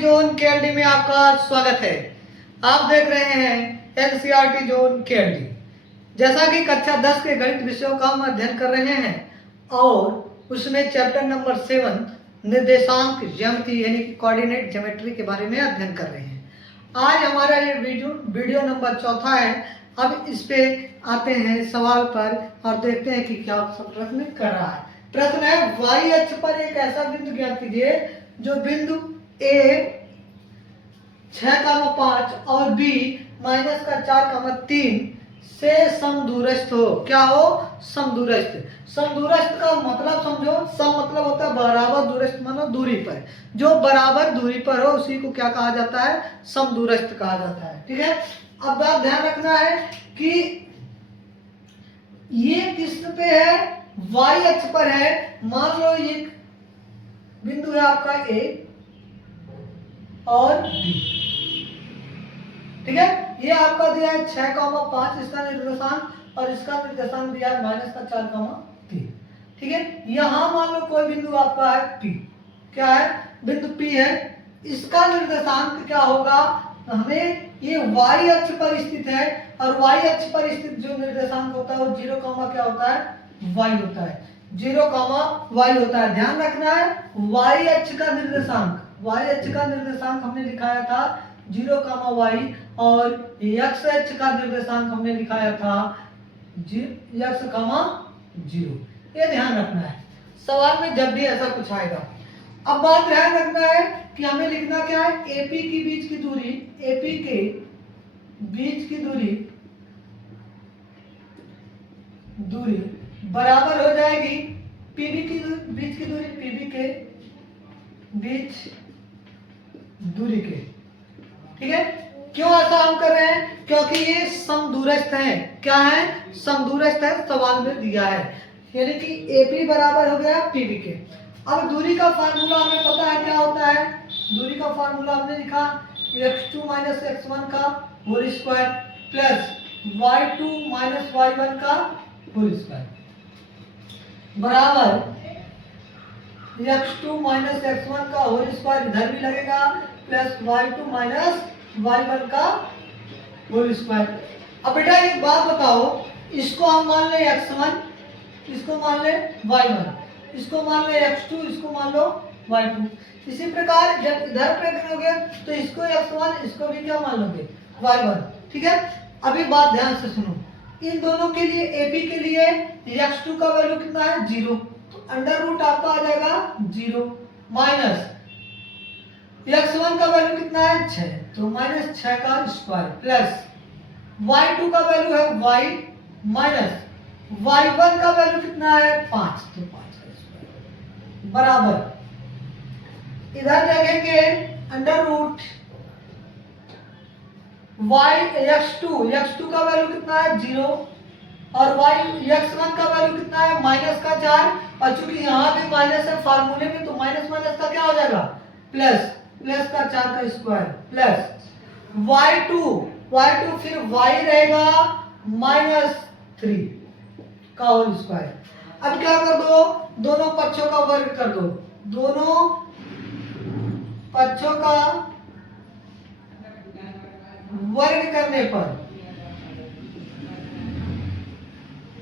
Zone KLD में आपका स्वागत है। आप देख रहे हैं एनसीईआरटी जोन केएलडी। जैसा कि कक्षा 10 के गणित विषयों का हम अध्ययन कर रहे हैं और उसमें चैप्टर नंबर 7 निर्देशांक ज्यामिति यानी कि कोऑर्डिनेट ज्योमेट्री के बारे में अध्ययन कर रहे हैं। आज हमारा ये वीडियो नंबर 4 है। अब इस पे आते हैं सवाल पर और देखते हैं कि क्या सब प्रश्न कर रहा है। प्रश्न है y अक्ष पर एक ऐसा बिंदु ज्ञात कीजिए जो बिंदु A 6,5 और B -4,3 से समदूरस्थ हो। क्या हो? समदूरस्थ। समदूरस्थ का मतलब समझो। सम मतलब होता है बराबर, दूरस्थ मानो दूरी पर। जो बराबर दूरी पर हो उसी को क्या कहा जाता है? समदूरस्थ कहा जाता है। ठीक है। अब बात ध्यान रखना है कि ये किस पे है? y अक्ष पर है। मान लो ये बिंदु है आपका A और B। ठीक है। ये आपका दिया है 6,5 इसका निर्देशांक और इसका निर्देशांक दिया है -4,3। ठीक है। यहां मान लो कोई बिंदु आपका है P। क्या है? बिंदु P है। इसका निर्देशांक क्या होगा? हमें ये y अक्ष पर स्थित है और y अक्ष पर स्थित जो निर्देशांक होता है वो 0, क्या होता है? y होता है। 0, y होता है। ध्यान रखना है y अक्ष का निर्देशांक, y अक्ष का निर्देशांक हमने दिखाया था 0, y और x अक्ष का निर्देशांक हमने दिखाया था x, 0। ये ध्यान रखना है सवाल में जब भी ऐसा कुछ आएगा। अब बात ध्यान रखना है कि हमें लिखना क्या है? AP की बीच की दूरी, AP के बीच की दूरी बराबर हो जाएगी PB की बीच की दूरी, PB के बीच दूरी के। ठीक है। क्यों ऐसा हम कर रहे हैं? क्योंकि ये समदूरस्थ है। क्या है? समदूरस्थ है, सवाल में दिया है। यानी कि AP बराबर हो गया PB के। अब दूरी का फार्मूला हमें पता है क्या होता है? दूरी का फार्मूला हमने लिखा x2 - x1 का whole square plus y2 - y1 का होल स्क्वायर बराबर x2 - x1 का होल स्क्वायर इधर भी लगेगा प्लस y2 - y1 का होल स्क्वायर। अब बेटा एक बात बताओ, इसको हम मान ले x1, इसको मान ले y1, इसको मान ले x2, इसको मान लो y2। इसी प्रकार जब इधर पे करोगे तो इसको x1, इसको भी क्या मान लोगे? y1। ठीक है। अभी बात ध्यान से सुनो। इन दोनों के लिए AP के लिए x2 का वैल्यू कितना है? 0। तो अंडर रूट आपका आ जाएगा 0 माइनस x1 का वैल्यू कितना है? 6, तो -6 का स्क्वायर प्लस y2 का वैल्यू है y माइनस y1 का वैल्यू कितना है? 5, तो 5 का स्क्वायर बराबर इधर देखेंगे अंडर रूट x2 का वैल्यू कितना है? 0 और x1 का वैल्यू कितना है? -4। और चूंकि यहाँ भी माइनस है फार्मूले में तो माइनस का क्या हो जाएगा? प्लस का 4 का स्क्वायर प्लस y2 फिर y रहेगा -3 का होल स्क्वायर। अब क्या कर दो? दोनों पक्षों का वर्ग कर दो। दोनों पक्षों का वर्ग करने पर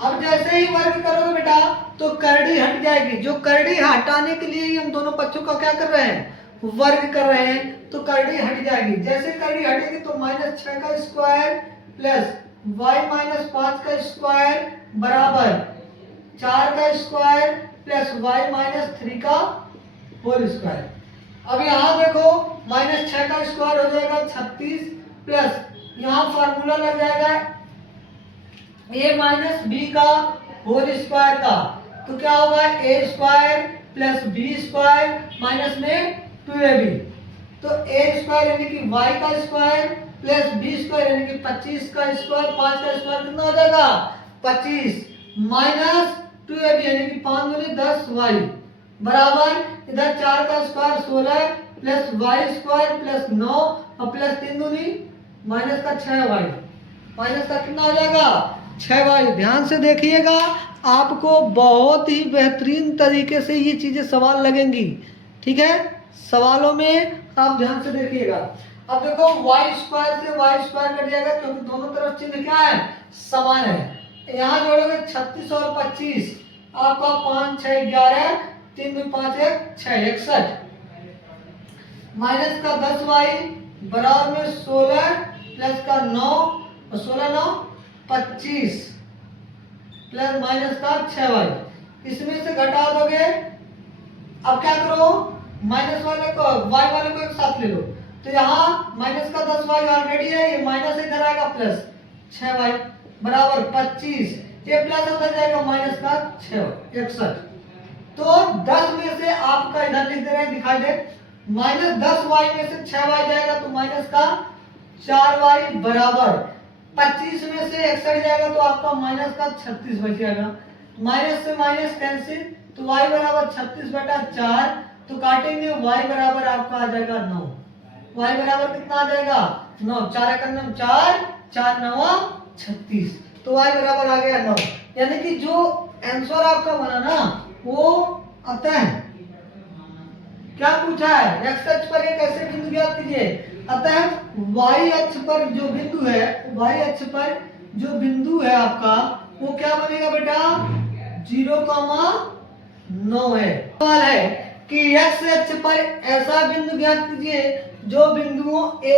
अब जैसे ही वर्ग करोगे बेटा तो करड़ी हट जाएगी। जो करड़ी हटाने के लिए ही हम दोनों पक्षों का क्या कर रहे हैं? वर्ग कर रहे हैं। तो करड़ी हट जाएगी। जैसे करड़ी हटेगी तो -6 का स्क्वायर प्लस y - 5 का स्क्वायर बराबर 4 का स्क्वायर प्लस y - 3 का होल स्क्वायर। अब यहाँ देखो -6 का स्क्वायर हो जाएगा 36 प्लस यहाँ फार्मूला लग जाएगा a माइनस बी का होल स्क्वायर का। तो क्या होगा? a square plus b square minus में 2ab। तो a स्क्वायर यानी कि y का स्क्वायर प्लस b स्क्वायर यानी कि 25 का स्क्वायर, 5 का स्क्वायर कितना हो जाएगा? 25 माइनस 2ab यानी कि 5 दूनी 10y बराबर इधर 4 का square 16 plus y square plus 9 और प्लस 3 दूनी माइनस का 6y। माइनस का कितना हो जाएगा? 6y। ध्यान से देखिएगा, आपको बहुत ही बेहतरीन तरीके से ये चीजें सवाल लगेंगी। ठीक है। सवालों में आप ध्यान से देखिएगा। अब देखो वाई स्क्वायर से वाई स्क्वायर कट जाएगा क्योंकि दोनों तरफ चिन्ह क्या है, समान है। यहाँ जोड़ोगे 36 और 25, आपका 5 6 11, 3 2 5 1 6 61, माइनस का 10y बराबर में 16 प्लस का 9 और 16 9 25 प्लस माइनस का 6y, इसमें से घटा दोगे। अब क्या करो, माइनस वाले को y वाले को एक साथ ले लो, तो यहाँ माइनस का 10y ऑलरेडी है, ये माइनस इधर आएगा प्लस 6y बराबर 25, ये प्लस उधर जाएगा माइनस का 6 61। तो 10 में से आपका इधर लिख दे रहे हैं, दिखाई दे, माइनस 10y में से 6y जाएगा तो माइनस का 4y बराबर 25 में से 61 जाएगा तो आपका माइनस का 36 बच जाएगा। माइनस से माइनस कैंसिल, तो y बराबर 36/4, तो काटेंगे y बराबर आपका आ जाएगा 9। y बराबर कितना आ जाएगा 9, 4 1 9 4 4 9 36, तो y बराबर आ गया 9। यानी कि जो आंसर आपका बना ना वो अतः क्या पूछा है, x अक्ष पर एक ऐसे बिंदु ज्ञात कीजिए। अतः y अक्ष पर जो बिंदु है, y अक्ष पर जो बिंदु है आपका वो क्या बनेगा बेटा 0,9 है। सवाल है कि x अक्ष पर ऐसा बिंदु ज्ञात कीजिए जो बिंदुओं a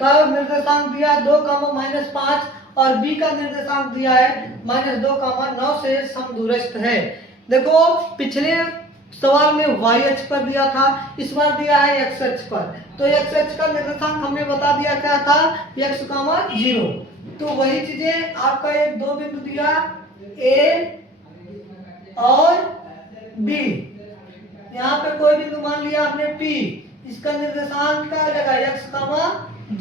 का निर्देशांक दिया 2,-5 और b का निर्देशांक दिया है -2,9 से समदूरस्थ है। देखो पिछले सवाल में y अक्ष पर दिया था, इस बार दिया है x अक्ष पर, तो x अक्ष का निर्देशांक हमने बता दिया क्या था x, 0। तो वही चीजें आपका एक दो बिंदु दिया a और b, यहाँ पे कोई बिंदु मान लिया आपने p, इसका निर्देशांक क्या हो जाएगा x,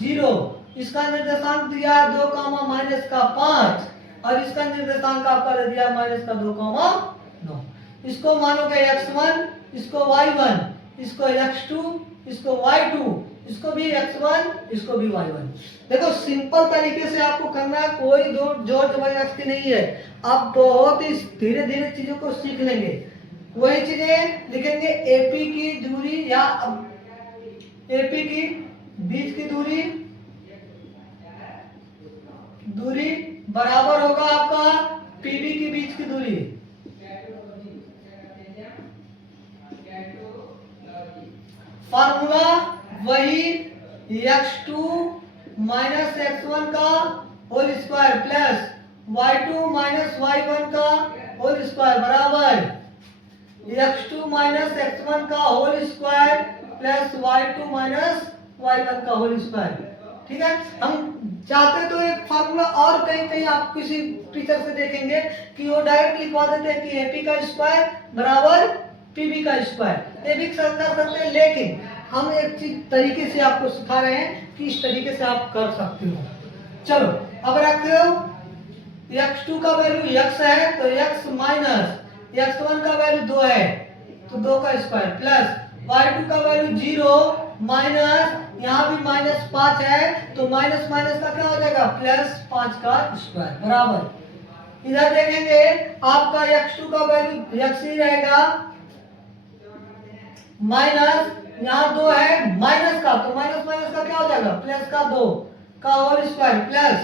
0, इसका निर्देशांक दिया 2,-5 और इसका निर्देशांक आपका दे दिया -2,9। इसको मानोगे x1, इसको y1, इसको x2, इसको y2, इसको भी x1, इसको भी y1। देखो सिंपल तरीके से आपको करना है, कोई दो जोड़ जबरदस्ती नहीं है। आप बहुत ही धीरे धीरे चीजों को सीख लेंगे। वही चीजें लिखेंगे, एपी की दूरी या एपी की बीच की दूरी बराबर होगा आपका पीबी की बीच की दूरी। फार्मूला वही x2 माइनस x1 का whole square plus y2 minus y1 का होल स्क्वायर बराबर x2 माइनस x1 का whole square plus y2 minus y1 का होल स्क्वायर। ठीक है, हम चाहते तो एक फार्मूला और कहीं आप किसी टीचर से देखेंगे कि वो डायरेक्ट लिखवा देते हैं कि एपी का स्क्वायर बराबर पीबी का स्क्वायर, ये भी कर सकते हैं, लेकिन हम एक चीज तरीके से आपको सिखा रहे हैं कि इस तरीके से आप कर सकते हो। चलो अब रखते हो x2 का वैल्यू x है तो x माइनस x1 का वैल्यू 2 है तो 2 का स्क्वायर प्लस y2 का वैल्यू 0 माइनस यहाँ भी -5 है तो माइनस माइनस का क्या हो जाएगा +5 का स्क्वायर बराबर। इधर देखेंगे आपका x2 का वैल्यू x ही रहेगा माइनस यहाँ 2 है माइनस का, तो माइनस माइनस का क्या हो जाएगा +2 का होल स्क्वायर प्लस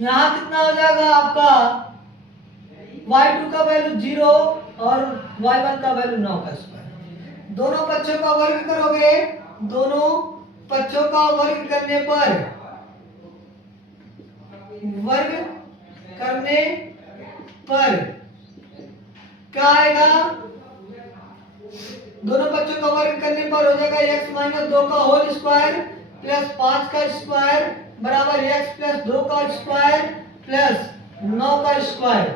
यहाँ कितना हो जाएगा आपका y2 का वैल्यू 0 और y1 का वैल्यू 9 का स्क्वायर। दोनों पक्षों का वर्ग करोगे, दोनों पक्षों का वर्ग करने पर क्या आएगा, दोनों पक्षों का वर्ग करने पर हो जाएगा x माइनस 2 का होल स्क्वायर प्लस 5 का स्क्वायर बराबर x प्लस 2 का स्क्वायर प्लस 9 का स्क्वायर।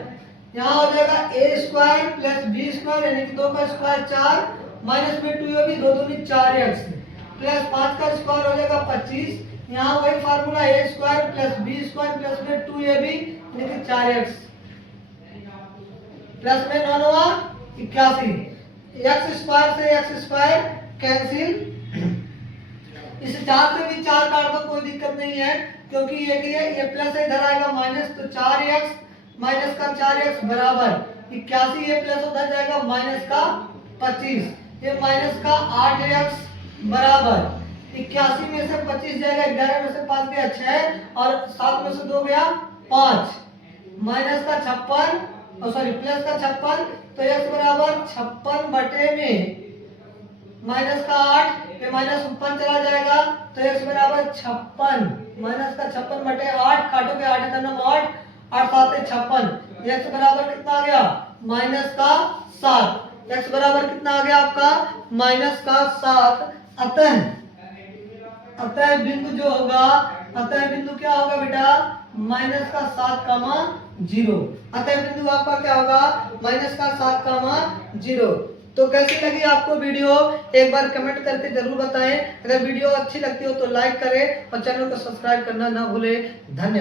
यहाँ हो जाएगा a square plus b square यानी कि 2 का स्क्वायर 4 माइनस में 2 ये भी 2 दूनी 4x प्लस 5 का स्क्वायर हो जाएगा 25। यहाँ वही formula a square plus b square plus में 2 ये भी यानी कि 4x प्लस में 9 81, x स्क्वायर से x स्क्वायर कैंसिल, इस 4 से भी 4 काट दो कोई दिक्कत नहीं है क्योंकि ये प्लस इधर आएगा माइनस तो 4x माइनस का 4x बराबर 81, ये प्लस उधर जाएगा माइनस का 25। ये माइनस का 8x बराबर 81 में से 25 जाएगा, 11 में से 5 गया 6 और 7 में से 2 गया 5, माइनस का 56 सॉरी प्लस का 56, तो x बराबर 56 बटे में माइनस का 8, ये माइनस ऊपर चला जाएगा तो x बराबर 56, माइनस का 56 बटे 8, काटोगे 8 का नाम 8, 8 7 56, x बराबर कितना आ गया माइनस का 7, x बराबर कितना आ गया आपका माइनस का 7। अतः बिंदु जो होगा, अतः बिंदु क्या होगा बेटा माइनस का 7,0। अतः बिंदु आपका क्या होगा माइनस का 7,0। तो कैसी लगी आपको वीडियो एक बार कमेंट करके जरूर बताएं। अगर वीडियो अच्छी लगती हो तो लाइक करें और चैनल को सब्सक्राइब करना ना भूलें। धन्यवाद।